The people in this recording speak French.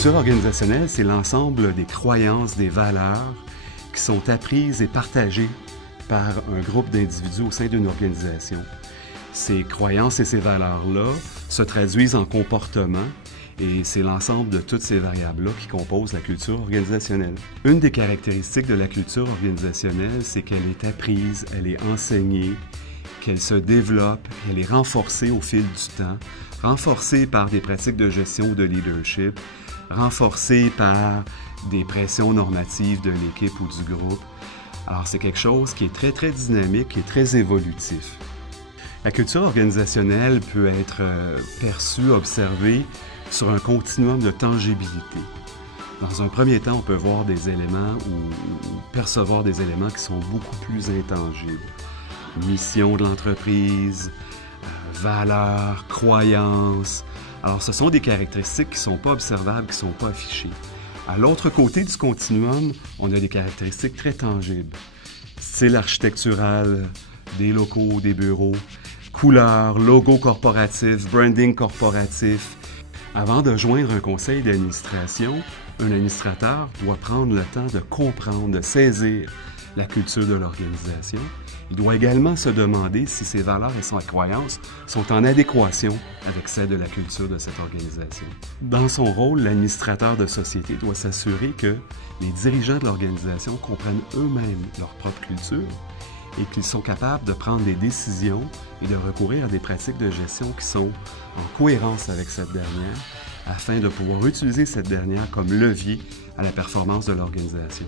culture organisationnelle, c'est l'ensemble des croyances, des valeurs qui sont apprises et partagées par un groupe d'individus au sein d'une organisation. Ces croyances et ces valeurs-là se traduisent en comportement et c'est l'ensemble de toutes ces variables-là qui composent la culture organisationnelle. Une des caractéristiques de la culture organisationnelle, c'est qu'elle est apprise, elle est enseignée, qu'elle se développe, qu'elle est renforcée au fil du temps, renforcée par des pratiques de gestion ou de leadership, renforcée par des pressions normatives de l'équipe ou du groupe. Alors, c'est quelque chose qui est très, très dynamique et très évolutif. La culture organisationnelle peut être perçue, observée sur un continuum de tangibilité. Dans un premier temps, on peut voir des éléments ou percevoir des éléments qui sont beaucoup plus intangibles. Mission de l'entreprise, valeurs, croyances. Alors, ce sont des caractéristiques qui ne sont pas observables, qui ne sont pas affichées. À l'autre côté du continuum, on a des caractéristiques très tangibles. Style architectural, des locaux, des bureaux, couleurs, logo corporatif, branding corporatif. Avant de joindre un conseil d'administration, un administrateur doit prendre le temps de comprendre, de saisir la culture de l'organisation. Il doit également se demander si ses valeurs et ses croyances sont en adéquation avec celles de la culture de cette organisation. Dans son rôle, l'administrateur de société doit s'assurer que les dirigeants de l'organisation comprennent eux-mêmes leur propre culture et qu'ils sont capables de prendre des décisions et de recourir à des pratiques de gestion qui sont en cohérence avec cette dernière afin de pouvoir utiliser cette dernière comme levier à la performance de l'organisation.